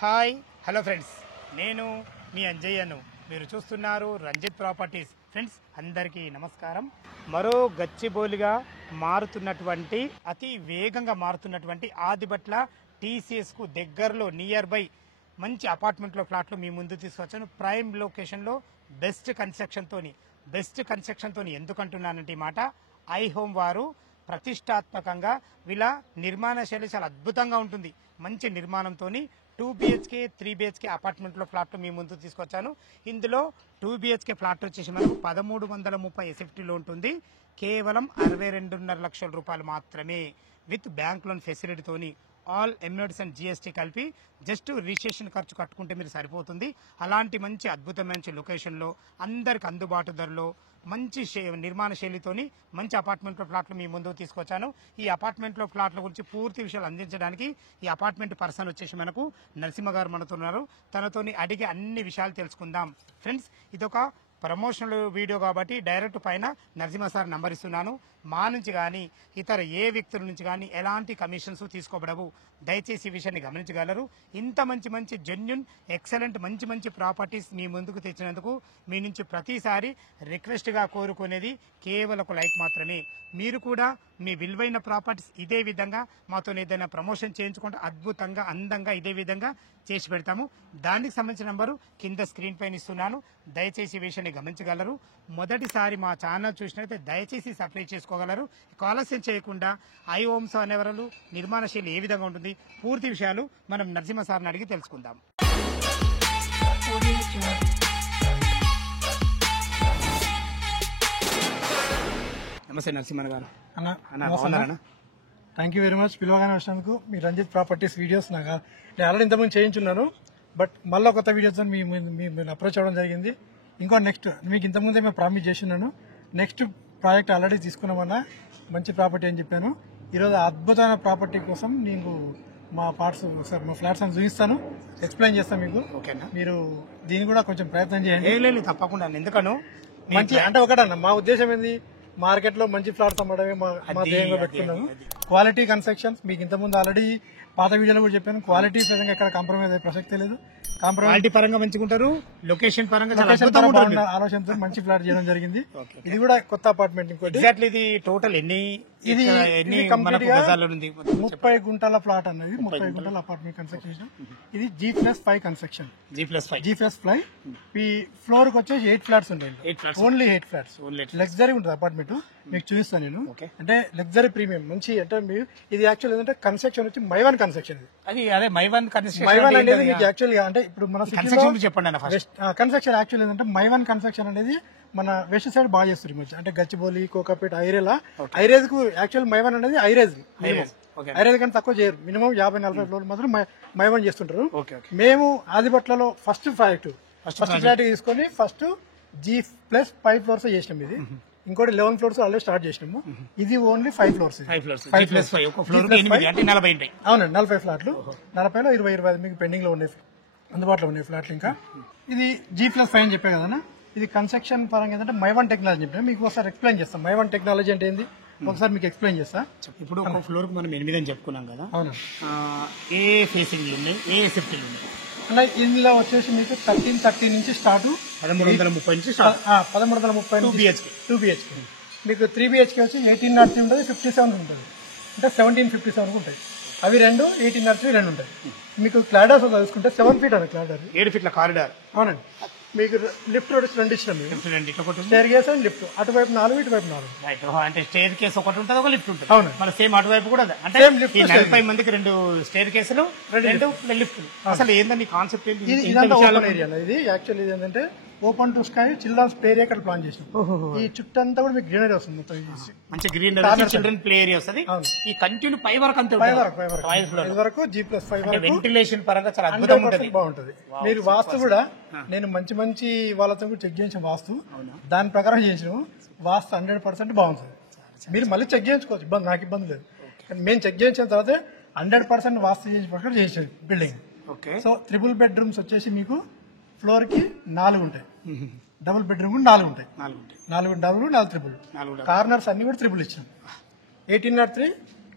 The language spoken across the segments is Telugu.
హాయ్ హలో ఫ్రెండ్స్, నేను మీ అంజయ్యను. మీరు చూస్తున్నారు రంజిత్ ప్రాపర్టీస్. ఫ్రెండ్స్ అందరికీ నమస్కారం. మరో గచ్చిబౌలిగా మారుతున్నటువంటి, అతి వేగంగా మారుతున్నటువంటి ఆదిబట్ల టీసీఎస్కు దగ్గరలో నియర్ బై మంచి అపార్ట్మెంట్లో ఫ్లాట్లు మీ ముందు తీసుకొచ్చాను. ప్రైమ్ లొకేషన్లో బెస్ట్ కన్స్ట్రక్షన్తో ఎందుకంటున్నానంటే ఈ మాట, ఐ హోమ్ వారు ప్రతిష్టాత్మకంగా వీళ్ళ నిర్మాణ శైలి చాలా అద్భుతంగా ఉంటుంది. మంచి నిర్మాణంతో 2 BHK 3 BHK అపార్ట్మెంట్లో ఫ్లాట్ మీ ముందు తీసుకొచ్చాను. ఇందులో 2 BHK ఫ్లాట్ వచ్చేసి మనకు 1330 ఎస్ఎఫ్టీలో ఉంటుంది. కేవలం 62.5 లక్షల రూపాయలు మాత్రమే, విత్ బ్యాంక్ లోన్ ఫెసిలిటీతోని. ఆల్ ఎమ్యూనిటీస్ అండ్ జిఎస్టీ కలిపి జస్ట్ రిజిస్ట్రేషన్ ఖర్చు కట్టుకుంటే మీరు సరిపోతుంది. అలాంటి మంచి అద్భుతమైన లొకేషన్లో, అందరికి అందుబాటు ధరలో, మంచి నిర్మాణ శైలితోని మంచి అపార్ట్మెంట్లో ఫ్లాట్లు మీ ముందుకు తీసుకొచ్చాను. ఈ అపార్ట్మెంట్లో ఫ్లాట్ల గురించి పూర్తి విషయాలు అందించడానికి ఈ అపార్ట్మెంట్ పర్సన్ వచ్చేసి మనకు నరసింహ గారు మనతో ఉన్నారు. తనతోని అడిగి అన్ని విషయాలు తెలుసుకుందాం. ఫ్రెండ్స్, ఇదొక ప్రమోషనల్ వీడియో కాబట్టి డైరెక్ట్ పైన నరసింహ సార్ నంబర్ ఇస్తున్నాను. మా నుంచి కానీ ఇతర ఏ వ్యక్తుల నుంచి కానీ ఎలాంటి కమిషన్స్ తీసుకోబడవు. దయచేసి ఈ విషయాన్ని గమనించగలరు. ఇంత మంచి జెన్యున్ ఎక్సలెంట్ మంచి ప్రాపర్టీస్ మీ ముందుకు తెచ్చినందుకు మీ నుంచి ప్రతిసారి రిక్వెస్ట్గా కోరుకునేది కేవలం ఒక లైక్ మాత్రమే. మీరు కూడా మీ విలువైన ప్రాపర్టీస్ ఇదే విధంగా మాతో ఏదైనా ప్రమోషన్ చేయించుకుంటే అద్భుతంగా అందంగా ఇదే విధంగా చేసి పెడతాము. దానికి సంబంధించిన నంబరు కింద స్క్రీన్ పైన ఇస్తున్నాను. దయచేసి ఈ విషయాన్ని గమనించగలరు. మొదటిసారి మా ఛానల్ చూసినట్లయితే దయచేసి సబ్స్క్రైబ్ చేసుకోగలరు. ఆలస్యం చేయకుండా ఐ హోమ్స్ అనేవారు నిర్మాణ శైలి ఏ విధంగా ఉంటుంది, పూర్తి విషయాలు మనం నరసింహ సార్ని అడిగి తెలుసుకుందాం. నమస్తే నరసింహ గారు. Thank you very much. పిలవగానే వచ్చినందుకు. మీ రంజిత్ ప్రాపర్టీస్ వీడియోస్ నేను ఆల్రెడీ ఇంతకుముందు చేయించున్నాను, బట్ మళ్ళీ కొత్త వీడియోస్ మీరు అప్రోచ్ అవ్వడం జరిగింది. ఇంకో నెక్స్ట్ మీకు ఇంతకుముందే మేము ప్రామిస్ చేస్తున్నాను, నెక్స్ట్ ప్రాజెక్ట్ ఆల్రెడీ తీసుకున్నామన్నా మంచి ప్రాపర్టీ అని చెప్పాను. ఈరోజు అద్భుతమైన ప్రాపర్టీ కోసం నేను మా పార్ట్స్ సార్ మా ఫ్లాట్స్ అని చూపిస్తాను, ఎక్స్ప్లెయిన్ చేస్తాను మీకు. ఓకేనా? మీరు దీన్ని కూడా కొంచెం ప్రయత్నం చేయండి. లేదు తప్పకుండా. ఎందుకను మంచి అంటే ఒకటన్నా, మా ఉద్దేశం ఏంది, మార్కెట్ లో మంచి ఫ్లాట్స్ అమ్మడమే మా ధ్యేయంగా పెట్టుకున్నాము. క్వాలిటీ కన్స్ట్రక్షన్స్ మీకు ఇంతకుముందు ఆల్రెడీ పాత వీడియోలో కూడా చెప్పాను. క్వాలిటీ పరంగా ఎక్కడ కాంప్రమైజ్ అయ్యే ప్రసక్తే లేదు. క్వాలిటీ పరంగా మంచుకుంటారు, లొకేషన్ పరంగా ఆలోచనతో మంచి ఫ్లాట్ చేయడం జరిగింది. ఇది కూడా కొత్త అపార్ట్మెంట్. ఇంకోటి ఎగ్జాక్ట్లీ ఇది టోటల్ ఎన్ని 30 గుంటల ఫ్లాట్ అన్నది, 30 గుంటల అపార్ట్మెంట్ కన్స్ట్రక్షన్. ఇది G+5 కన్స్ట్రక్షన్. G+5 ఈ ఫ్లోర్ కి వచ్చేసి 8 ఫ్లాట్స్ ఉన్నాయి. Only 8 flats. లగ్జరీ ఉంటుంది అపార్ట్మెంట్. మీకు చూపిస్తాను నేను. అంటే లగ్జరీ ప్రీమియం మంచి. అంటే మీరు ఇది యాక్చువల్ ఏంటంటే కన్స్ట్రక్షన్ వచ్చి మైవన్ కన్స్ట్రక్షన్. మైవన్ అనేది మీకు యాక్చువల్ గా అంటే ఇప్పుడు మన చెప్పండి. కన్స్ట్రక్షన్ యాక్చువల్ ఏంటంటే మైవన్ కన్స్ట్రక్షన్ అనేది మన వెస్ట్ సైడ్ బాగా చేస్తారు ఈ మధ్య. అంటే గచ్చిబౌలి, కోకాపేట, ఐరేలా. ఐరేజ్ కు యాక్చువల్ మైవన్ అనేది ఐరేజ్ కంటే తక్కువ చేయరు. మినిమం 50-40 ఫ్లోర్లు మాత్రం మైవన్ చేస్తుంటారు. మేము ఆదిబట్లలో ఫస్ట్ ఫ్లాట్ తీసుకొని ఫస్ట్ G+5 ఫ్లోర్స్ చేసినాం. ఇది ఇంకోటి 11 ఫ్లోర్స్ ఆల్రెడీ స్టార్ట్ చేసినాము. ఇది ఓన్లీ 5 ఫ్లోర్స్. అవునండి, 40 ఫ్లాట్లు. 40లో 20-25 మీకు పెండింగ్ లో ఉన్నాయి, అందుబాటులో ఉన్నాయి ఫ్లాట్లు. ఇంకా ఇది G+5 అని చెప్పే కదా. ఇది కన్స్ట్రక్షన్ పరంగా ఏంటంటే మైవన్ టెక్నాలజీ చెప్పిన మీకు ఒకసారి ఎక్స్ప్లెయిన్ చేస్తాం. మైవన్ టెక్నాలజీ అంటే ఏంది ఒకసారి మీకు ఎక్స్ప్లెయిన్ చేస్తా. ఇప్పుడు ఒక ఫ్లోర్ కు మనం 8 అని చెప్పుకున్నాం కదా. అవును. ఏ ఫేసింగ్ ఉన్నాయి, ఏ సేఫ్టీలు ఉన్నాయి? అలా ఇందులో వచ్చేసి మీకు 1330 నుంచి స్టార్ట్. 1330 నుంచి 2 BHK. మీకు 3 BHK వచ్చి 1803 ఉంటుంది, 57 ఉంటుంది. అంటే 1757 ఉంటాయి. అవి రెండు 1803 రెండు ఉంటాయి. మీకు క్లాడర్స్ చూసుకుంటే 7 feet అని క్లాడర్, 7 feet కారిడార్. అవునండి. మీకు లిఫ్ట్ రోడ్స్ రెండు ఇచ్చినాం. స్టేర్ కేస్ అండ్ లిఫ్ట్, అటువైపు 4 ఇటువైపు 4. అంటే స్టేర్ కేస్ ఒకటి ఉంటుంది, ఒక లిఫ్ట్ ఉంటుంది. అవును, మన సేమ్ అటువైపు కూడా. అంటే 40 మందికి 2 స్టేర్ కేసులు, 2 లిఫ్ట్. అసలు ఏంటంటే కాన్సెప్ట్ ఏంటి? ఇది యాక్చువల్లీ ఇది ఏంటంటే open to sky children's play area ఇక్కడ ప్లాన్ చేసినాం. ఈ చుట్టూ అంతా కూడా మీకు గ్రీనరీ వస్తుంది. మంచి గ్రీనరీ, చిల్డ్రన్ ప్లే ఏరియా వస్తుంది. ఈ కంటిన్యూ పై వరకు అంతే వరకు G+5 వెంటిలేషన్ పరంగా చాలా అద్భుతంగా ఉంటుంది, బాగుంటుంది. మీరు వాస్తు కూడా నేను మంచి వాళ్ళతో కూడా చెక్ చేయించిన వాస్తు, దాని ప్రకారం చేయించాము. వాస్తు 100% బాగుంటుంది. మీరు మళ్ళీ చెక్ చేయించుకోవచ్చు, నాకు ఇబ్బంది లేదు. మేము చెక్ చేయించిన తర్వాత 100% వాస్తు చేయించిన ప్రకారం చేయించారు బిల్డింగ్. సో 3 బెడ్రూమ్స్ వచ్చేసి మీకు ఫ్లోర్ కి 4 ఉంటాయి. డబుల్ బెడ్రూమ్ కూడా 4 ఉంటాయి. 4 డబుల్, 4 ట్రిపుల్. కార్నర్స్ అన్ని కూడా ట్రిపుల్ ఇచ్చాం. 1803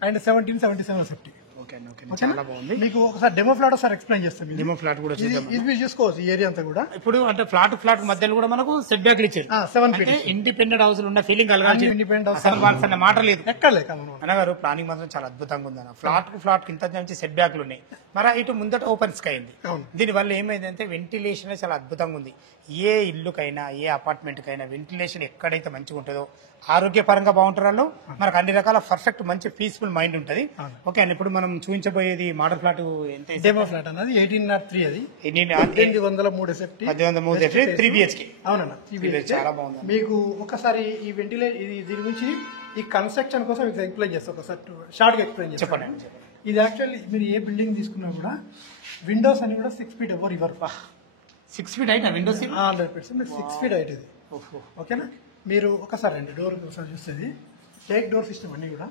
అండ్ 1777 50. ఓకే ఓకే చాలా బాగుంది. మీకు ఒకసారి డెమో ఫ్లాట్ ఒకసారి ఎక్స్ప్లెయిన్ చేస్తాను. డెమో ఫ్లాట్ కూడా చూద్దాం. ఇది మీరు చూసుకోవచ్చు ఈ ఏరియా అంతా కూడా. ఇప్పుడు అంటే ఫ్లాట్ మధ్యలో కూడా మనకు సెట్ బ్యాక్లు ఇచ్చారు. 7 feet ఇండిపెండెంట్ హౌస్ ఉన్న ఫీలింగ్ కలగాలి. ఇండిపెండెంట్ హౌస్ అసలు వాళ్ళ మాట లేదు ఎక్కడ లేక అన్నగారు. ప్లానింగ్ మాత్రం చాలా అద్భుతంగా ఉంది అన్న. ఫ్లాట్ కి ఇంత నుంచి సెట్ బ్యాక్లు ఉన్నాయి. మరి ఇటు ముందట ఓపెన్ స్కై ఉంది. దీని వల్ల ఏమైందంటే వెంటిలేషన్ చాలా అద్భుతంగా ఉంది. ఏ ఇల్లుకైనా ఏ అపార్ట్మెంట్ కైనా వెంటిలేషన్ ఎక్కడైతే మంచిగా ఉంటుందో ఆరోగ్యపరంగా బాగుంటారో మనకు అన్ని రకాల పర్ఫెక్ట్ మంచి పీస్ఫుల్ మైండ్ ఉంటది. ఓకే అండి. ఇప్పుడు మనం చూపించబోయేది మోడల్ ఫ్లాట్ ఎంత? డెమో ఫ్లాట్ అన్నది 1803 అది 1803 ఎస్ఎఫ్టీ 3 BHK. అవునన్నా 3 BHK చాలా బాగుంది. మీకు ఒకసారి ఈ దీని గురించి ఈ కన్స్ట్రక్షన్ కోసం మీకు ఎక్స్ప్లెయిన్ చేస్తా. ఒకసారి షార్ట్ గా ఎక్స్ప్లెయిన్ చేస్తాను. చెప్పండి. ఇది యాక్చువల్లీ మీరు ఏ బిల్డింగ్ తీసుకున్నా కూడా విండోస్ అని కూడా 6 feet ఎవరు ఇవ్వరు. 6 feet height Windows 100% 6 feet height ఇది. ఓకేనా. మీరు ఒకసారి అండి డోర్ ఒకసారి చూస్తుంది టేక్ డోర్ సిస్టమ్ అన్ని కూడా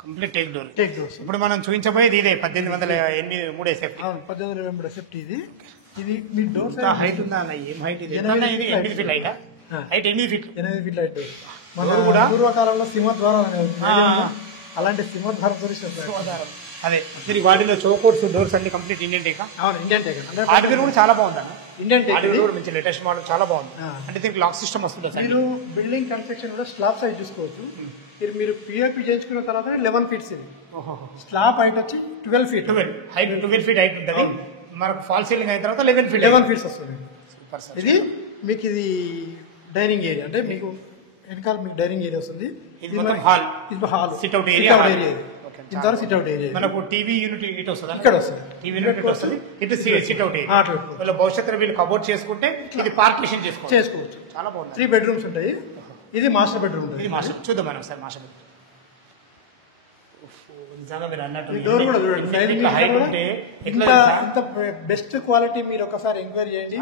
కంప్లీట్ టేక్ డోర్స్. డోర్స్. ఇప్పుడు మనం చూపించబోయేది ఇదే 1883 SFT. 1883 SFT ఇది. ఇది మీ డోర్ హైట్ ఉందా అన్న? ఏం హైట్ ఇది? 8 feet height. Height 8 feet. 8 feet height door. మన కూడా పూర్వకాలంలో సింహద్వారం అలాంటి సింహద్వారం సింహద్వారం అదే వాటిలో చోకోర్స్ డోర్స్ అన్ని కంప్లీట్ ఇండియన్ టేక్. అవును ఇండియన్ టేక్. హార్డ్వేర్ కూడా చాలా బాగుంది అన్న. ఇండియన్ టేక్ కూడా మంచి లేటెస్ట్ మోడల్ చాలా బాగుంది. అంటే దీనికి లాక్ సిస్టమ్ వస్తుంది. మీరు బిల్డింగ్ కన్స్ట్రక్షన్ కూడా స్లాబ్ సైజ్ చూసుకోవచ్చు. మీరు పిఓపి చేయించుకున్న తర్వాత 11 feet ఇది. స్లాబ్ హైట్ వచ్చి 12 feet. హైట్ 12 feet హైట్ ఉంటుంది. మనకు ఫాల్ సీలింగ్ అయిన తర్వాత 11 feet వస్తుంది. ఇది మీకు ఇది డైనింగ్ ఏరియా. అంటే మీకు వెనకాల మీకు డైనింగ్ ఏరియా వస్తుంది. ఇది మొత్తం హాల్. ఇది హాల్ సిట్ అవుట్ ఏరియా. ఇంతవరకు సిట్ అవుట్ ఏరియా. మనకు టీవీ యూనిట్ ఇటు వస్తుంది. ఇక్కడ వస్తుంది టీవీ యూనిట్ ఇటు వస్తుంది. ఇటు సిట్ అవుట్ ఏరియా. వీళ్ళ భవిష్యత్తులో వీళ్ళు కబోర్డ్ చేసుకుంటే ఇది పార్టీషన్ చేసుకోవచ్చు. చాలా బాగుంది. 3 bedrooms ఉంటాయి. ఇది మాస్టర్ బెడ్రూమ్. ఇది మాస్టర్. చూద్దాం మనం ఒకసారి మాస్టర్ బెడ్రూమ్. నిజంగా మీరు అన్నట్టు డోర్ కూడా చూడండి. హైట్ ఉంటే ఇంత బెస్ట్ క్వాలిటీ మీరు ఒకసారి ఎంక్వైరీ చేయండి.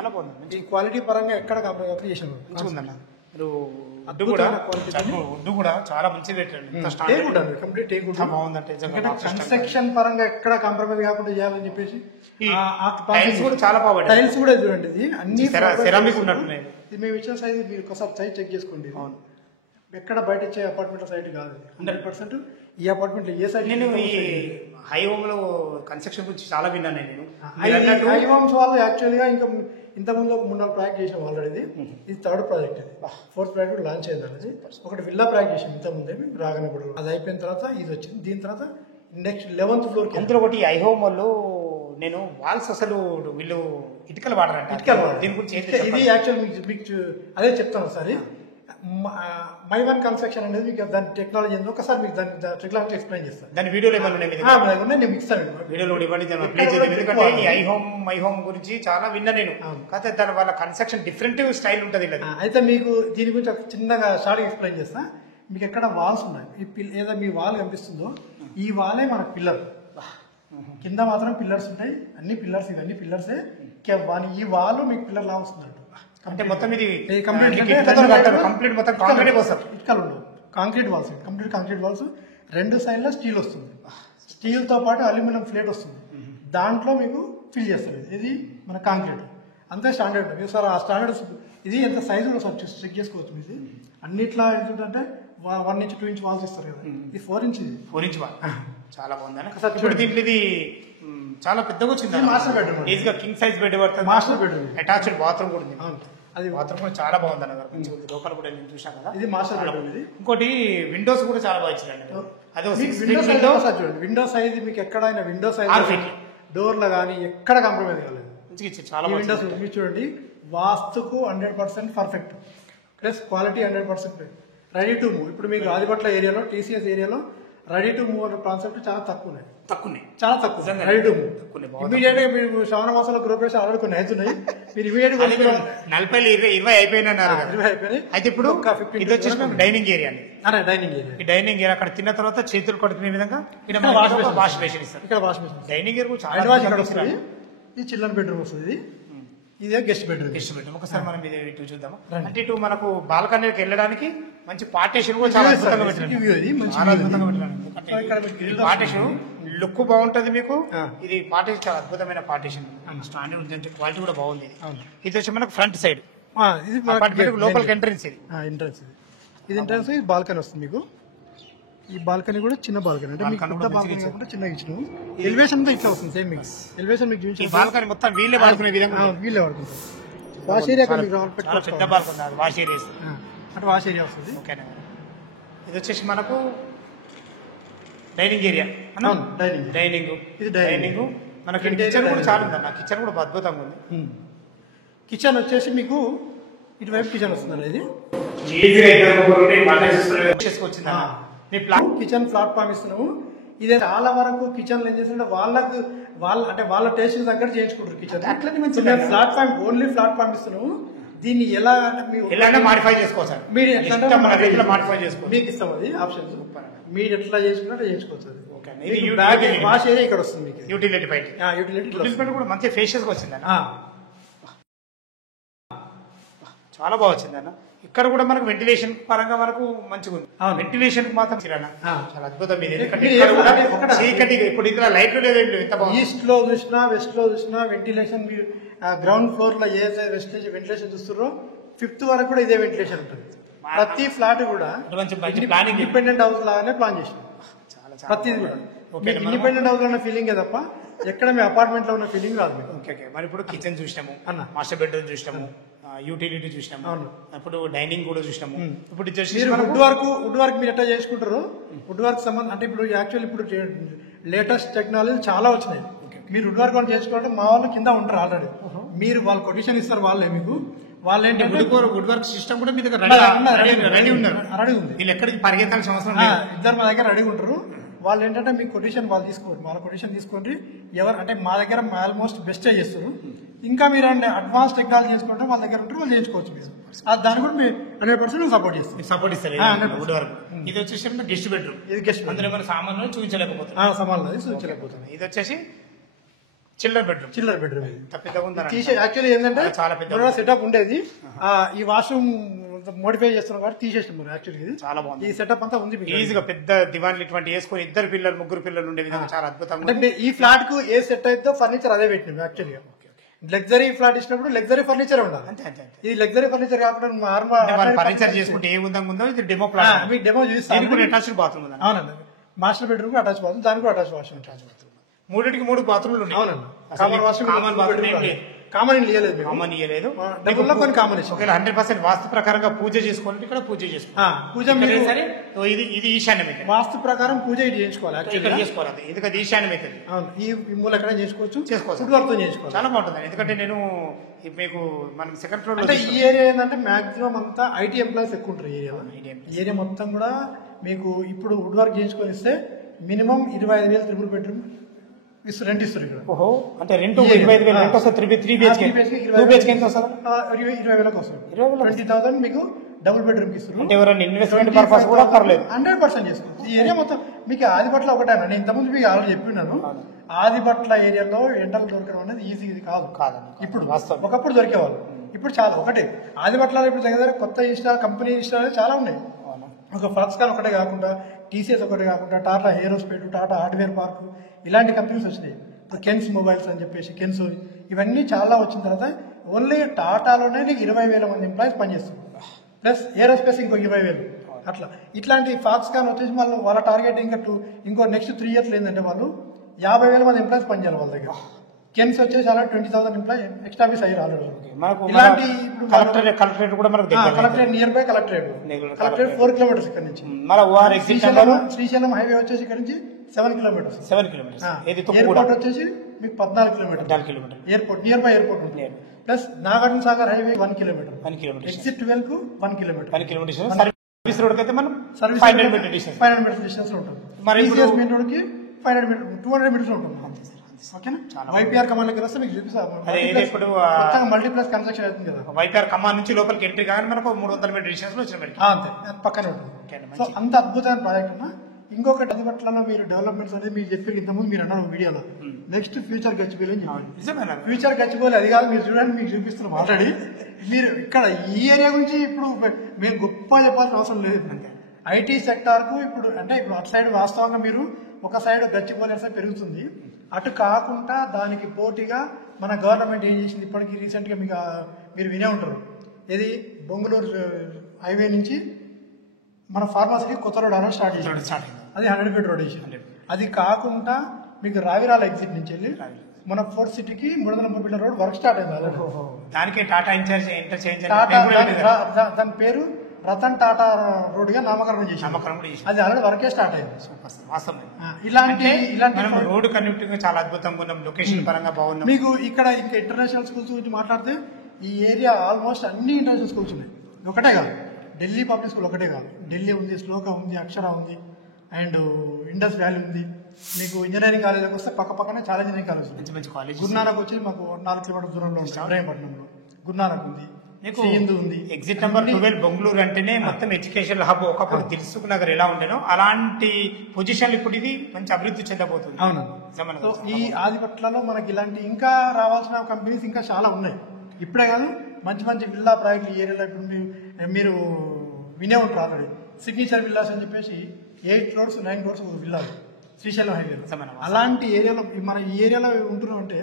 ఈ క్వాలిటీ పరంగా ఎక్కడ కాంప్రమైజ్ చేశాను. మంచిగుందన్న. మీరు ఉడ్డు కూడా చాలా మంచిది పెట్టండి. కంప్లీట్ టేక్ వుడ్ బాగుందంటే కన్స్ట్రక్షన్ పరంగా ఎక్కడ కాంప్రమైజ్ కాకుండా చేయాలని చెప్పేసి టైల్స్ కూడా చాలా బాగుంది. టైల్స్ కూడా చూడండి. ఇది అన్ని సెరామిక్ ఉన్నట్టున్నాయి. ఇది మేము ఇచ్చిన సైజ్ మీరు ఒకసారి సైజ్ చెక్ చేసుకోండి. అవును ఎక్కడ బయట ఇచ్చే అపార్ట్మెంట్ సైట్ కాదు. 100% ఈ అపార్ట్మెంట్ ఏ సైడ్. నేను ఈ హై హోమ్ లో కన్స్ట్రక్షన్ గురించి చాలా విన్నాను. నేను హై హోమ్స్ వాళ్ళు యాక్చువల్ గా ఇంకా ఇంతకుముందు ఒక 3-4 ప్రాజెక్ట్ చేసాం ఆల్రెడీ. ఇది 3rd ప్రాజెక్ట్. ఇది 4th ప్రాజెక్ట్ కూడా లాంచ్ అయింది అనేది. ఒకటి విల్లా ప్రాజెక్ట్ చేసాం ఇంతకుముందే రాగానే కూడా. అది అయిపోయిన తర్వాత ఇది వచ్చింది. దీని తర్వాత నెక్స్ట్ 11th floor. అందులో ఒకటి ఐ హోమ్ వాళ్ళు నేను వాల్స్ అసలు వీళ్ళు ఇటుకలు వాడరంట. దీని గురించి ఇది యాక్చువల్ మీకు అదే చెప్తాను ఒకసారి. మైవన్ కన్స్ట్రక్షన్ అనేది మీకు దాని టెక్నాలజీ ఒకసారి మీకు దాని టెక్నాలజీ ఎక్స్ప్లెయిన్ చేస్తాను. దాని వీడియోలో నేను ఇస్తాను. వీడియోలో ఇవ్వండి. ఎందుకంటే ఈ ఐ హోమ్ గురించి చాలా విన్నా నేను. కాకపోతే దాని వాళ్ళ కన్స్ట్రక్షన్ డిఫరెంట్ స్టైల్ ఉంటుంది. అయితే మీకు దీని గురించి ఒక చిన్నగా షార్ట్ ఎక్స్ప్లెయిన్ చేస్తా. మీకు ఎక్కడ వాల్స్ ఉన్నాయి. ఏదో మీ వాల్ కనిపిస్తుందో ఈ వాలే మన పిల్లర్. కింద మాత్రం పిల్లర్స్ ఉంటాయి. అన్ని పిల్లర్స్ ఇవన్నీ పిల్లర్సే. ఈ వాల్ మీకు పిల్లర్ లా వస్తుంది. అంటే మొత్తం ఇది కంప్లీట్ మొత్తం కాంక్రీట్ వస్తుంది. ఇటుకలు ఉండవు. Concrete walls complete concrete walls. 2 sides steel వస్తుంది. స్టీల్ తో పాటు అల్యూమినియం ప్లేట్ వస్తుంది. దాంట్లో మీకు ఫిల్ చేస్తారు. ఇది మన కాంక్రీట్ అంతే స్టాండర్డ్. సార్ ఆ స్టాండర్డ్ ఇది ఎంత సైజు కూడా సార్ చెక్ చేసుకోవచ్చు. ఇది అన్నిట్లో ఏంటంటే 1 inch 2 inch వాల్స్ ఇస్తారు కదా. ఇది 4 inch. 4 inch వాల్ చాలా బాగుంది. ఇప్పుడు దీంట్లో ఇది చాలా పెద్దగా వచ్చింది. Master bedroom. ఈజీగా కింగ్ సైజ్ బెడ్ పడుతుంది. Master bedroom. అటాచ్డ్ బాత్రూమ్ కూడా ఉంది. అది బాత్రూమ్ కూడా చాలా బాగుంది అన్న. లోపల కూడా నేను చూసాను కదా. ఇది మాస్టర్ బెడ్రూమ్. ఇది ఇంకోటి విండోస్ కూడా చాలా బాగా ఇచ్చిందండి. అదే విండో సైజ్ మీకు ఎక్కడైనా విండో సైజ్ డోర్లు కానీ ఎక్కడ కాంప్రమైజ్ కాలేదు. చాలా విండోస్ మీరు చూడండి. వాస్తుకు 100% perfect plus quality 100% ready to move. ఇప్పుడు మీకు రాజపట్ల ఏరియాలో TCS ఏరియాలో రెడీ టు మూవ్ అనే కాన్సెప్ట్ చాలా తక్కువ. చాలా తక్కువ రెడీ టు మూవ్. ఇమీడియట్ గా మీరు శ్రావణ మాసంలో గృహప్రవేశం ఆల్రెడీ కొన్ని అవుతున్నాయి. మీరు ఇమీడియట్ గా 40-20 అయిపోయినాయి. అయితే ఇప్పుడు ఇది వచ్చేసి డైనింగ్ ఏరియా. ఈ డైనింగ్ ఏరియా అక్కడ తిన్న తర్వాత చేతులు కొట్టుకునే విధంగా వాష్ బేసిన్ ఇస్తారు. ఇక్కడ వాష్ బేసిన్. డైనింగ్ ఏరియా చాలా ఈ చిల్డ్రన్ బెడ్రూమ్ వస్తుంది. ఇదే గెస్ట్ బెడ్రూమ్. ఒకసారి మనం ఇది ఇటు చూద్దాము. అంటే ఇటు మనకు బాల్కనీకి వెళ్ళడానికి మంచి పార్టీషన్ కూడా చాలా అద్భుతంగా పెట్టారు. పార్టీషన్ లుక్ బాగుంటది మీకు. ఇది పార్టీషన్ చాలా అద్భుతమైన పార్టీషన్. స్టాండర్డ్ ఉంది. క్వాలిటీ కూడా బాగుంది. ఇది వచ్చి మనకు ఫ్రంట్ సైడ్. ఇది లోపలికి ఎంట్రెన్స్. ఇది ఎంట్రెన్స్. ఇది బాల్కనీ వస్తుంది మీకు. ఈ బాల్కనీ కూడా చిన్న బాల్కనీ, అంటే మీకు పెద్ద బాల్కనీ కాకుండా చిన్న ఇచ్చిన ఎలివేషన్ ఇట్లా వస్తుంది. సేమ్ మీకు ఎలివేషన్ మీకు చూసి బాల్కనీ మొత్తం వీళ్ళే వాడుకునే విధంగా వీళ్ళే వాడుకుంటారు. వాష్ ఏరియా మీకు పెద్ద బాల్కనీ వాష్ ఏరియా అంటే వాష్ ఏరియా వస్తుంది. ఓకేనా. ఇది వచ్చేసి మనకు డైనింగ్ ఏరియా. డైనింగ్ ఇది డైనింగ్ మనకి కిచెన్ కూడా చాలా ఉంది అన్న. కిచెన్ కూడా అద్భుతంగా ఉంది. కిచెన్ వచ్చేసి మీకు ఇటువైపు కిచెన్ వస్తుంది. ఇది కిచెన్ ప్లాట్ఫామ్ ఇస్తున్నాము. ఇదే చాలా వరకు కిచెన్ ఏం చేస్తుంటే వాళ్ళ టేస్ట్ దగ్గర చేయించుకుంటారు కిచెన్. అట్లా ప్లాట్ఫామ్ ఓన్లీ ప్లాట్ఫామ్ ఇస్తున్నాము. దీన్ని ఎలా అంటే మాడిఫై చేసుకోవచ్చు. మీరు ఎట్లా మాడిఫై చేసుకోవచ్చు, మీకు ఇస్తాం అది ఆప్షన్. మీరు ఎట్లా చేసుకున్నట్టు చేయించుకోవచ్చు. వాష్ ఏరియా ఇక్కడ వస్తుంది మీకు. యూటిలిటీ బయట కూడా మంచి ఫేషియస్ వచ్చింది అన్న. చాలా బాగా వచ్చింది అన్న. ఇక్కడ కూడా మనకు వెంటిలేషన్ పరంగా మనకు మంచిగా ఉంది. వెంటిలేషన్ మాత్రం చాలా అద్భుతం. చీకటి ఇప్పుడు ఇక్కడ లైట్లు లేదు. ఎంత బాగుంది. ఈస్ట్ లో చూసినా వెస్ట్ లో చూసినా వెంటిలేషన్. గ్రౌండ్ ఫ్లోర్ లో ఏ వెంటిలేషన్ చూస్తున్నారో 5th వరకు కూడా ఇదే వెంటిలేషన్ ఉంటుంది. ప్రతి ఫ్లాట్ కూడా ఇండిపెండెంట్ హౌస్ లాగానే ప్లాన్ చేసినాం. ప్రతిది కూడా ఇండిపెండెంట్ హౌస్ లో ఉన్న ఫీలింగే తప్ప ఎక్కడ మీ అపార్ట్మెంట్ లో ఉన్న ఫీలింగ్ రాదు. మరి ఇప్పుడు కిచెన్ చూసినాము, మాస్టర్ బెడ్రూమ్ చూసినాము, యూటిలిటీ చూసినాము, ఇప్పుడు డైనింగ్ కూడా చూసినాము. ఇప్పుడు వుడ్ వర్క్ మీరు ఎట్లా చేసుకుంటారు? వుడ్ వర్క్ సంబంధం అంటే ఇప్పుడు యాక్చువల్ ఇప్పుడు లేటెస్ట్ టెక్నాలజీ చాలా వచ్చినాయి. మీరు వుడ్ వర్క్ చేసుకోవాలంటే మా వాళ్ళు కింద ఉంటారు ఆల్రెడీ. మీరు వాళ్ళు కొటేషన్ ఇస్తారు వాళ్ళే మీకు. వాళ్ళు ఏంటి వుడ్ వర్క్ సిస్టమ్ కూడా మీ దగ్గర రెడీ ఉంది. వీళ్ళు ఎక్కడికి పరిగెత్తాల్సిన అవసరం లేదు. ఇద్దరు మా దగ్గర రెడీ ఉంటారు. వాళ్ళు ఏంటంటే మీ కొటేషన్ వాళ్ళు తీసుకోండి, వాళ్ళ కొటేషన్ తీసుకోండి. ఎవరు అంటే మా దగ్గర ఆల్మోస్ట్ బెస్టే చేస్తారు. ఇంకా మీరు అంటే అడ్వాన్స్ టెక్నాలజీ చేసుకుంటే వాళ్ళ దగ్గర ఉంటారు, వాళ్ళు చేయించుకోవచ్చు. మీరు దాన్ని కూడా మీరు 100% సపోర్ట్ చేస్తారు. సపోర్ట్ ఇస్తారు. ఇది వచ్చేసి గెస్ట్ బెడ్రూమ్. ఇది గెస్ట్ అందులో మన సామాన్లు చూపించలేకపోతుంది. చూపించలేకపోతుంది. ఇది వచ్చేసి చిల్లర్ బెడ్రూమ్. యాక్చువల్లీ ఏంటంటే చాలా పెద్ద సెటప్ ఉండేది. ఈ వాష్రూమ్ మోడిఫై చేస్తున్నాం కాబట్టి తీసేసాం. యాక్చువల్లీ చాలా బాగుంది. ఈ సెటప్ అంతా ఉంది. ఈజీగా పెద్ద దివాన్లు ఇటువంటి వేసుకొని 2 పిల్లలు 3 పిల్లలు ఉండే విధంగా చాలా అద్భుతంగా. అంటే ఈ ఫ్లాట్ కు ఏ సెట్ అయితే ఫర్నిచర్ అదే పెట్టినాం. యాక్చువల్గా లగ్జరీ ఫ్లాట్ ఇచ్చినప్పుడు లగ్జరీ ఫర్నిచర్ ఉండాలి. అంతే. ఇది లగ్జరీ ఫర్నిచర్ కాకుండా ఫర్నిచర్ చేసుకుంటే ఏ విధంగా ఉందో ఇది డెమో ప్లాన్. మీకు డెమో చూస్తాను. Attached bathroom. అవునండి. మాస్టర్ బెడ్రూమ్ అటాచ్ బాత్రూమ్, దానికి కూడా అటాచ్ వాష్రూమ్. 3 బాత్రూమ్లు ఉన్నాయి. అవునండి. కామన్ ఇయ్యలేదు. డబుల్లో కొన్ని కామన్ ఇచ్చాం. 100% వాస్తు ప్రకారంగా పూజ చేసుకోవాలంటే ఇక్కడ పూజ చేసుకోవాలి. సరే, ఇది ఈశాన్యం అయితే వాస్తు ప్రకారం పూజ ఇది చేసుకోవాలి. ఎందుకంటే ఈశాన్యం అయితే ఈ మూల ఎక్కడ చేసుకోవచ్చు. వుడ్ వర్క్ తో చేసుకోవాలి. చాలా బాగుంటుంది. ఎందుకంటే నేను మీకు మనం సెకండ్ ఫ్లోర్ అంటే ఈ ఏరియా ఏంటంటే మాక్సిమం అంతా ఐటీ ఎంప్లాయీస్ ఎక్కువ ఉంటారు. ఈ ఏరియా మొత్తం కూడా మీకు ఇప్పుడు వుడ్ వర్క్ చేయించుకొని ఇస్తే మినిమం 25,000 ట్రిపుల్ బెడ్రూమ్ రెంట్ ఇస్తారు ఇక్కడ. అంటే రెంట్ 25,000 రెంట్ వస్తుంది. 3 BHK 2 BHK ఎంత వస్తుంది? 20,000 వస్తుంది. 20,000 మీకు డబుల్ బెడ్రూమ్ ఇస్తారు. అంటే ఎవరైనా ఇన్వెస్ట్మెంట్ పర్పస్ కూడా పర్లేదు. 100% చేసుకోవచ్చు. ఈ ఏరియా మొత్తం మీకు ఆదిపట్ల ఒకటే. నేను ఇంతకుముందు మీకు ఆల్రెడీ చెప్పినాను. ఆదిపట్ల ఏరియాలో ఎండలు దొరకడం అనేది ఈజీ కాదు. ఇప్పుడు ఒకప్పుడు దొరికేవాళ్ళు, ఇప్పుడు చాలా ఒకటే. ఆదిపట్ల ఇప్పుడు దగ్గర కొత్త కంపెనీ ఇన్స్టాల్ చాలా ఉన్నాయి. ఒక ఫాక్స్కాన్ ఒకటే కాకుండా, టీసీఎస్ ఒకటే కాకుండా, టాటా ఏరోస్పేట్, టాటా హార్డ్వేర్ పార్క్ ఇలాంటి కంపెనీస్ వచ్చినాయి. ఇప్పుడు కెన్స్ మొబైల్స్ అని చెప్పేసి కెన్స్ ఇవన్నీ చాలా వచ్చిన తర్వాత ఓన్లీ టాటాలోనే నీకు 20,000 మంది ఎంప్లాయీస్ పనిచేస్తున్నారు. ప్లస్ ఏరోస్పేస్ ఇంకో 20,000. అట్లా ఇట్లాంటి ఫాక్స్కాన్ వచ్చేసి వాళ్ళ టార్గెట్ ఇంకో నెక్స్ట్ 3 years ఏంటంటే వాళ్ళు 50,000 మంది ఎంప్లాయీస్ పనిచేయాలి వాళ్ళ దగ్గర. కెన్స్ వచ్చేసి అలా 20,000 ఎంప్లాయీ ఎక్స్ట్రా ఆఫీస్ అయ్యారు ఆల్రెడీ. ఇలాంటి కలెక్టరేట్ కూడా మనకు collectorate near by collectorate 4 kilometers ఇక్కడ నుంచి. శ్రీశైలం హైవే వచ్చేసి ఇక్కడ నుంచి 7 kilometers. ఎయిర్పోర్ట్ వచ్చేసి మీకు 14 kilometers. Airport nearby airport ఉంటుంది. Plus Nagarjuna Sagar highway 1 kilometer. Exit 12 కు 1 kilometer. సర్వీస్ రోడ్ కి అయితే మనం 500 meters డిస్టెన్స్ లో ఉంటుంది. మెయిన్ రోడ్ కి 500 meters 200 meters లో ఉంటుంది. ఓకేనా. వైపీఆర్ కమాన్ దగ్గర వస్తే మీకు చూపిస్తాను. మల్టీప్లెక్స్ కన్స్ట్రక్షన్ అవుతుంది కదా. వైపీఆర్ కమాన్ నుంచి లోపలికి ఎంట్రీ కానీ మనకు 300 మీటర్ డిస్టెన్స్ లో వచ్చిన అంతే పక్కనే ఉంటుంది. సో అంత అద్భుతమైన ప్రాజెక్ట్ అన్న. ఇంకొకటి అందుబాటులో మీరు డెవలప్మెంట్స్ అనేది మీరు చెప్పి ఇంతకుముందు మీరు అన్నారు వీడియోలో నెక్స్ట్ ఫ్యూచర్ గచ్చిబౌలి అని చెప్పారు. ఫ్యూచర్ గచ్చిబౌలి అది కాదు, మీరు చూడండి మీకు చూపిస్తున్నాం ఆల్రెడీ. మీరు ఇక్కడ ఈ ఏరియా గురించి ఇప్పుడు మేము గొప్ప చెప్పాల్సిన అవసరం లేదు. ఐటీ సెక్టార్ కు ఇప్పుడు అంటే ఇప్పుడు అటు సైడ్ వాస్తవంగా మీరు ఒక సైడ్ గచ్చిబౌలి సైడ్ పెరుగుతుంది. అటు కాకుండా దానికి పోటీగా మన గవర్నమెంట్ ఏం చేసింది ఇప్పటికీ రీసెంట్ గా మీరు వినే ఉంటారు. ఇది బొంగుళూరు హైవే నుంచి మన ఫార్మసీకి కొత్త రోడ్ అనేది స్టార్ట్ చేసాం. స్టార్ట్ అయింది. అది 100 ఫీట్ రోడ్ వేసాం. అది కాకుండా మీకు రావిరాల ఎగ్జిట్ నుంచి వెళ్ళి మన ఫోర్త్ సిటీకి 330 ఫీట్ల రోడ్ వర్క్ స్టార్ట్ అయింది. దానికి టాటా ఇంటర్చేంజ్ దాని పేరు రతన్ టాటా రోడ్ గా నామకరణం చేసి అది ఆల్రెడీ వర్కే స్టార్ట్ అయింది. ఇలాంటి రోడ్ కనెక్టింగ్ చాలా అద్భుతంగా ఉన్నాం. లొకేషన్ పరంగా బాగున్నాం. మీకు ఇక్కడ ఇంకా ఇంటర్నేషనల్ స్కూల్స్ గురించి మాట్లాడితే ఈ ఏరియా ఆల్మోస్ట్ అన్ని ఇంటర్నేషనల్ స్కూల్స్ ఉన్నాయి. ఒకటే కాదు, ఢిల్లీ పబ్లిక్ స్కూల్ ఒకటే కాదు, ఢిల్లీ ఉంది, శ్లోక ఉంది, అక్షర ఉంది, అండ్ ఇండస్ వ్యాలీ ఉంది. మీకు ఇంజనీరింగ్ కాలేజీకి వస్తే పక్కనే చాలా ఇంజనీరింగ్ కాలేజ్ మంచి మంచి కాలేజ్. గురునానక్ వచ్చి మాకు 4 కిలోమీటర్ దూరంలో ఉంది, ఇబ్రాహీంపట్నంలో గురునానక్ ఉంది, హిందూ ఉంది. ఎగ్జిట్ నెంబర్ 12 బెంగళూరు అంటేనే మొత్తం ఎడ్యుకేషన్ హబ్. ఒకప్పుడు దిల్సుఖ్ నగర్ ఎలా ఉండేనో అలాంటి పొజిషన్ ఇప్పుడు ఇది మంచి అభివృద్ధి చెందబోతుంది. అవును. ఈ ఆదిపట్లలో మనకి ఇలాంటి ఇంకా రావాల్సిన కంపెనీస్ ఇంకా చాలా ఉన్నాయి. ఇప్పుడే కాదు, మంచి మంచి విల్లా ప్రాజెక్టులు ఈ ఏరియాలో ఇప్పుడు మీరు వినే ఉంటారు ఆల్రెడీ. సిగ్నేచర్ విల్లాస్ అని చెప్పేసి 8 crores 9 crores విల్లాలు శ్రీశైలం హైవేలో. అలాంటి ఏరియాలో మన ఈ ఏరియాలో ఉంటున్నాం అంటే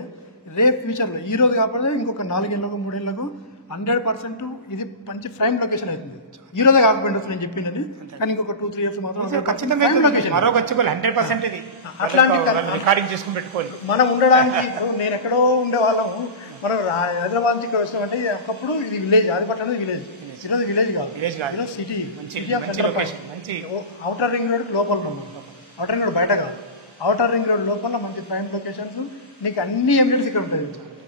రేపు ఫ్యూచర్లో ఈ రోజు కాకపోతే ఇంకొక 4 ఏళ్ళకు 3 ఏళ్ళకు 100% ఇది మంచి ప్రైమ్ లొకేషన్ అవుతుంది. ఈ రోజే కాకపోయింది నేను చెప్పిందని, కానీ ఇంకొక 2-3 years మాత్రం ఖచ్చితంగా మరో ఖచ్చితంగా 100% ఇది అట్లాంటి రికార్డింగ్ చేసుకుని పెట్టుకోవాలి. మనం ఉండడానికి నేను ఎక్కడో ఉండే వాళ్ళము, మనం హైదరాబాద్ నుంచి ఇక్కడ వచ్చినామంటే ఒకప్పుడు ఇది విలేజ్, ఆదిపట్నం విలేజ్. ఈరోజు విలేజ్ కాదు, ఈరోజు సిటీ. అవుటర్ రింగ్ రోడ్ లోపల ఉన్నాం. అవుటర్ రింగ్ రోడ్ బయట కాదు, అవుటర్ రింగ్ రోడ్ లోపల మంచి ప్రైమ్ లొకేషన్స్. నీకు అన్ని ఎమినెట్స్ ఇక్కడ ఉంటాయి.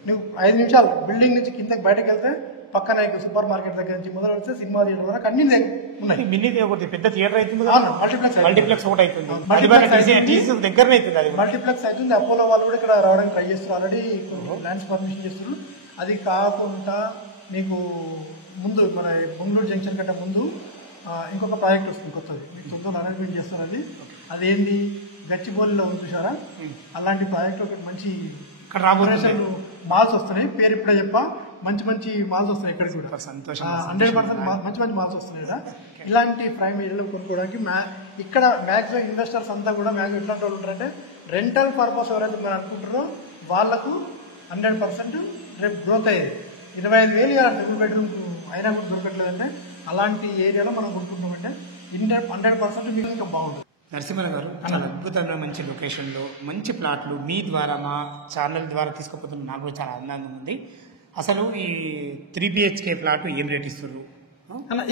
నువ్వు 5 నిమిషాలు బిల్డింగ్ నుంచి కిందకి బయటకు వెళ్తే పక్కన సూపర్ మార్కెట్ దగ్గర నుంచి మొదలు వస్తే సినిమా థియేటర్ వరకు అన్ని ఉన్నాయి. మినీ ఒకటి పెద్ద థియేటర్ అవుతుంది, మల్టీప్లెక్స్ ఒకటి అవుతుంది, దగ్గరనే అవుతుంది. మల్టీప్లెక్స్ అవుతుంది. అపోలో వాళ్ళు కూడా ఇక్కడ రావడానికి ట్రై చేస్తారు, ఆల్రెడీ ల్యాండ్స్ పర్మిషన్ చేస్తారు. అది కాకుండా నీకు ముందు మన బెంగళూరు జంక్షన్ కంటే ముందు ఇంకొక ప్రాజెక్ట్ వస్తుంది కొత్తది, మీకు తొందరగా అనౌన్స్మెంట్ చేస్తారండి. అదేంటి గచ్చిబౌలిలో ఉంది చూసారా, అలాంటి ప్రాజెక్ట్ ఒకటి మంచి మాల్స్ వస్తున్నాయి. పేరు ఇప్పుడే చెప్పా, మంచి మంచి మాల్స్ వస్తున్నాయి ఇక్కడికి కూడా. 100% మంచి మంచి మాల్స్ వస్తున్నాయి కదా. ఇలాంటి ప్రైమ్ ఏరియాలో కొనుక్కోవడానికి ఇక్కడ మ్యాక్సిమం ఇన్వెస్టర్స్ అంతా కూడా మ్యాక్సిమం ఎట్లాంటి వాళ్ళు ఉంటారంటే రెంటల్ పర్పస్ ఎవరైతే మీరు అనుకుంటారో వాళ్ళకు 100% రేపు గ్రోత్ అయ్యేది. 25,000 డబుల్ బెడ్రూమ్ అయినా కూడా దొరకట్లేదంటే అలాంటి ఏరియాలో మనం కొనుక్కుంటామంటే 100% మీకు ఇంకా బాగుంటుంది. నరసింహ గారు చాలా అద్భుతంగా మంచి లొకేషన్లో మంచి ప్లాట్లు మీ ద్వారా మా ఛానల్ ద్వారా తీసుకుపోతున్న నాకు కూడా చాలా ఆనందంగా ఉంది. అసలు ఈ 3 BHK ప్లాట్ ఏం రేట్ ఇస్తున్నారు?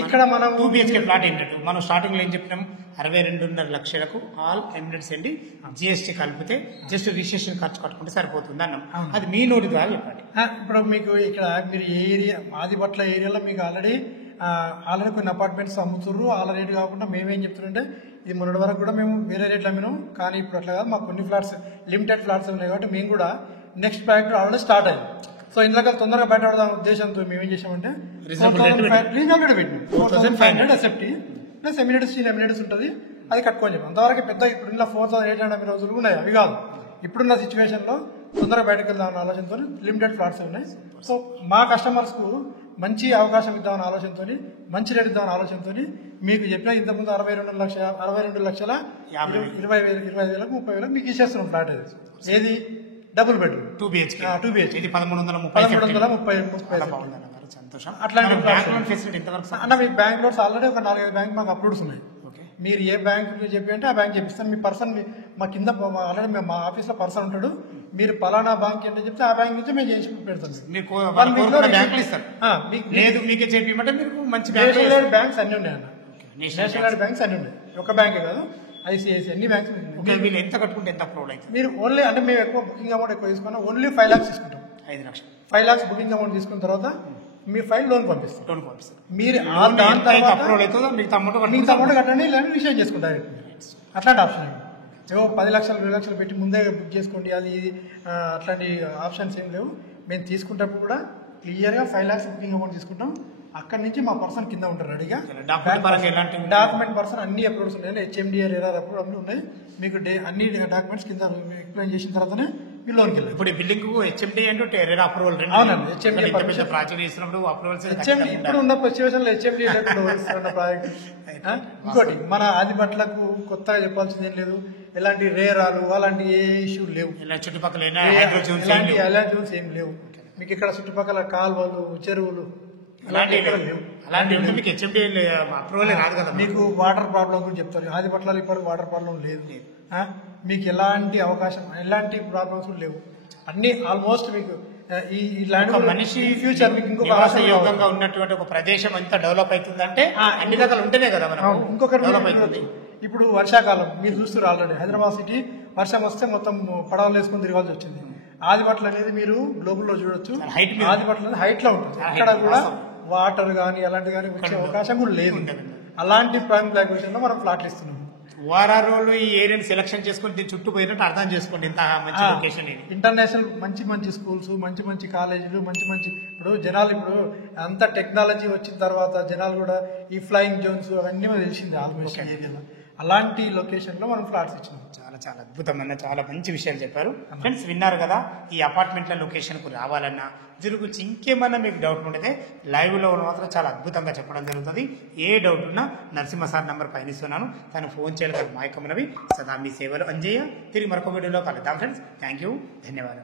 ఇక్కడ మనం 2 BHK ప్లాట్ ఏంటంటే మనం స్టార్టింగ్ లో ఏం చెప్పినాం, 62.5 లక్షలకు ఆల్ ఎమినెట్స్ అండి, GST కలిపితే జస్ట్ రిజిస్ట్రేషన్ ఖర్చు కట్టుకుంటే సరిపోతుంది అన్నాం. అది మీ నోటి ద్వారా చెప్పండి. ఇప్పుడు మీకు ఇక్కడ మీరు ఏ ఏరియా ఆదిపట్ల ఏరియాలో మీకు ఆల్రెడీ కొన్ని అపార్ట్మెంట్స్ అమ్ముతున్నారు. వాళ్ళ రేటు కాకుండా మేమేం చెప్తున్నారంటే ఇది మొన్నటి వరకు కూడా మేము వేరే రేట్లు అమ్మినాం, కానీ ఇప్పుడు అట్లా కాదు, మాకు కొన్ని ఫ్లాట్స్ లిమిటెడ్ ఫ్లాట్స్ ఉన్నాయి కాబట్టి మేము కూడా నెక్స్ట్ ప్రాజెక్ట్ ఆల్రెడీ స్టార్ట్ అయింది. సో ఇందులో తొందరగా బయటపడదాం ఉద్దేశంతో మేము ఏం చేసామంటే రీజనబుల్ పెట్టినాం. 4,500 SFT ప్లస్ ఎమినిటీస్ ఎమినిటీస్ ఉంటుంది, అది కట్టుకొని చెప్పాం. అంతవరకు పెద్ద ఇప్పుడు ఇలా 4,800 రోజులు ఉన్నాయి. అవి కాదు, ఇప్పుడున్న సిచ్యువేషన్లో తొందరగా బయటకు వెళ్దామన్న ఆలోచనతో లిమిటెడ్ ఫ్లాట్స్ ఉన్నాయి. సో మా కస్టమర్స్కు మంచి అవకాశం ఇద్దామన్న ఆలోచనతో, మంచి రేట్ ఇద్దామన్న ఆలోచనతో మీకు చెప్పిన ఇంతకుముందు 62 లక్షల 25,000 30,000 మీకు ఇచ్చేస్తున్నాం ఫ్లాట్. అది ఏది డబుల్ బెడ్రూమ్ 2 BHK ఇది 1330. సంతోషం. అట్లాంటి అన్న మీకు బ్యాంక్ లోన్స్ ఆల్రెడీ ఒక 4-5 బ్యాంక్ మాకు అప్రూవ్స్ ఉన్నాయి. మీరు ఏ బ్యాంక్ చెప్పి అంటే ఆ బ్యాంక్ చెప్పిస్తాను. మీ పర్సన్ మా కింద ఆల్రెడీ మా ఆఫీస్ లో పర్సన్ ఉంటాడు, మీరు పలానా బ్యాంక్ అంటే చెప్తే ఆ బ్యాంక్ నుంచి మేము చేసి పెడతాం. నేషనల్ బ్యాంక్స్ అన్ని ఉన్నాయి అన్న, నేషనల్ బ్యాంక్స్ అన్ని ఉన్నాయి, ఒక బ్యాంకే కాదు, ICICI అన్ని బ్యాంక్స్. వీళ్ళు ఎంత కట్టుకుంటే ఎంత అప్రూవ్ అవుతుంది? మీరు ఓన్లీ అంటే మేము ఎక్కువ బుకింగ్ అమౌంట్ ఎక్కువ తీసుకున్నా, ఓన్లీ 5 lakhs తీసుకుంటాం. 5 లక్షలు 5 lakhs బుకింగ్ అమౌంట్ తీసుకున్న తర్వాత మీ ఫైల్ లోన్ పంపిస్తారు. మీరు మిగతా అమౌంట్ కట్టండి, లేదా రిసైన్ చేసుకుంటారు. అట్లాంటి ఆప్షన్ ఏవో 10 లక్షలు 20 లక్షలు పెట్టి ముందే బుక్ చేసుకోండి, అది అట్లాంటి ఆప్షన్స్ ఏం లేవు. మేము తీసుకునేటప్పుడు కూడా క్లియర్గా 5 lakhs బుకింగ్ అమౌంట్ తీసుకుంటాం. అక్కడి నుంచి మా పర్సన్ కింద ఉంటారు రెడీగా. డాక్యుమెంట్ పర్సన్ అన్ని అప్రూవ్స్ ఉన్నాయి, HMDR అప్రూవ్ అన్నీ ఉన్నాయి. మీకు అన్ని డాక్యుమెంట్స్ కింద ఎక్స్ప్లెయిన్ చేసిన తర్వాతనే మీ లోన్కి వెళ్ళాలి. ఇప్పుడు బిల్డింగ్ HMD అంటే అప్రూవల్. అవునండి, HMD ఇప్పుడు ఉన్న సిచ్యువేషన్ లో HMD ప్రాజెక్ట్. ఇంకోటి మన ఆదిపట్లకు కొత్తగా చెప్పాల్సింది ఏం లేదు, ఎలాంటి రేరాలు అలాంటి ఏ ఇష్యూ లేవు, చుట్టుపక్కల ఎలాంటి ఏం లేవు. మీకు ఇక్కడ చుట్టుపక్కల కాలువలు చెరువులు అలాంటి ఉంటే మీకు హెచ్ఎండి అప్రూవల్ రాదు కదా. మీకు వాటర్ ప్రాబ్లం గురించి చెప్తారు. ఆదిపట్లలో ఇప్పుడు వాటర్ ప్రాబ్లం లేదు. మీకు ఎలాంటి అవకాశం ఎలాంటి ప్రాబ్లమ్స్ కూడా లేవు. అన్ని ఆల్మోస్ట్ మీకు ఈ ల్యాండ్ మనిషి ఫ్యూచర్ మీకు ఇంకొక యోగంగా ఉన్నటువంటి ఒక ప్రదేశం ఎంత డెవలప్ అవుతుందంటే అన్ని రకాలు ఉంటేనే కదా మనం ఇంకొకటి డెవలప్ అవుతుంది. ఇప్పుడు వర్షాకాలం మీరు చూస్తారు ఆల్రెడీ హైదరాబాద్ సిటీ వర్షం వస్తే మొత్తం పడవలు వేసుకొని తిరగాల్సి వచ్చింది. ఆదిపట్ల అనేది మీరు గ్లోబల్ లో చూడొచ్చు. ఆదిపట్ల అనేది హైట్ లో ఉంటుంది. అక్కడ కూడా వాటర్ కానీ అలాంటి కానీ వచ్చే అవకాశం కూడా లేదు. అలాంటి ప్రైమ్ లొకేషన్ లో మనం ఫ్లాట్లు ఇస్తున్నాం. ఓఆర్ఆర్ రోడ్లు ఈ ఏరియాని సెలక్షన్ చేసుకుని దీని చుట్టూ పోయినట్టు అర్థం చేసుకోండి. ఇంత మంచి లొకేషన్ ఇది. ఇంటర్నేషనల్ మంచి మంచి స్కూల్స్, మంచి మంచి కాలేజీలు, మంచి మంచి ఇప్పుడు జనాలు ఇప్పుడు అంత టెక్నాలజీ వచ్చిన తర్వాత జనాలు కూడా ఈ ఫ్లయింగ్ జోన్స్ అవన్నీ మనకు తెలిసింది ఆల్మోస్ట్ ఏరియాలో. అలాంటి లొకేషన్ లో మనం ఫ్లాట్స్ ఇచ్చినాం. చాలా చాలా అద్భుతమైన చాలా మంచి విషయాలు చెప్పారు. ఫ్రెండ్స్ విన్నారు కదా, ఈ అపార్ట్మెంట్ల లొకేషన్ కు రావాలన్నా దీని గురించి ఇంకేమన్నా మీకు డౌట్ ఉంటే లైవ్ లో మాత్రం చాలా అద్భుతంగా చెప్పడం జరుగుతుంది. ఏ డౌట్ ఉన్నా నరసింహ సార్ నంబర్ పైన ఇస్తున్నాను, తను ఫోన్ చేయాలి. మాయకమ్మనవి సదా మీ సేవలు అంజయ్య. తిరిగి మరొక వీడియోలో కలుద్దాం ఫ్రెండ్స్. థ్యాంక్ యూ, ధన్యవాదాలు.